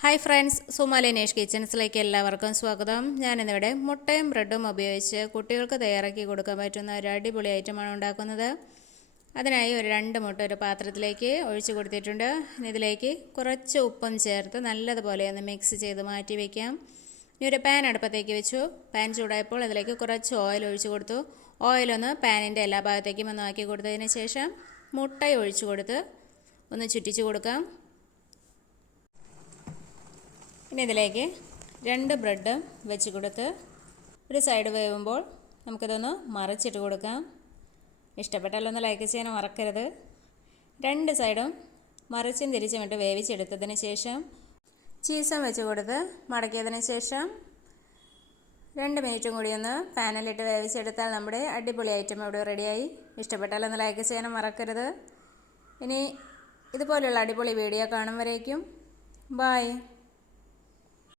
Hi friends സുമാലിനേഷ് കിച്ചൺസിലേക്ക് എല്ലാവർക്കും സ്വാഗതം. ഞാനിന്നിവിടെ മുട്ടയും ബ്രെഡും ഉപയോഗിച്ച് കുട്ടികൾക്ക് തയ്യാറാക്കി കൊടുക്കാൻ പറ്റുന്ന ഒരു അടിപൊളി ഐറ്റമാണ് ഉണ്ടാക്കുന്നത്. അതിനായി ഒരു രണ്ട് മുട്ട ഒരു പാത്രത്തിലേക്ക് ഒഴിച്ചു കൊടുത്തിട്ടുണ്ട്. ഇതിലേക്ക് കുറച്ച് ഉപ്പും ചേർത്ത് നല്ലതുപോലെ ഒന്ന് മിക്സ് ചെയ്ത് മാറ്റി വയ്ക്കാം ഇനി ഒരു പാൻ അടുപ്പത്തേക്ക് വെച്ചു. പാൻ ചൂടായപ്പോൾ അതിലേക്ക് കുറച്ച് ഓയിൽ ഒഴിച്ചു കൊടുത്തു. ഓയിലൊന്ന് പാനിന്റെ എല്ലാ ഭാഗത്തേക്കും ഒന്ന് ആക്കി കൊടുത്തതിന് ശേഷം മുട്ട ഒഴിച്ചു കൊടുത്ത് ഒന്ന് ചുറ്റിച്ചു കൊടുക്കാം. ഇനി ഇതിലേക്ക് രണ്ട് ബ്രെഡ് വെച്ച് കൊടുത്ത് ഒരു സൈഡ് വേവുമ്പോൾ നമുക്കിതൊന്ന് മറിച്ചിട്ട് കൊടുക്കാം. ഇഷ്ടപ്പെട്ടാലൊന്ന് ലൈക്ക് ചെയ്യാൻ മറക്കരുത്. രണ്ട് സൈഡും മറിച്ചും തിരിച്ചും ഇട്ട് വേവിച്ചെടുത്തതിന് ശേഷം ചീസം വെച്ച് കൊടുത്ത് മടക്കിയതിന് ശേഷം രണ്ട് മിനിറ്റും കൂടി ഒന്ന് പാനലിട്ട് വേവിച്ചെടുത്താൽ നമ്മുടെ അടിപൊളി ഐറ്റം ഇവിടെ റെഡിയായി ഇഷ്ടപ്പെട്ടാലൊന്ന് ലൈക്ക് ചെയ്യാനും മറക്കരുത്. ഇനി ഇതുപോലെയുള്ള അടിപൊളി വീഡിയോ കാണും ബായ്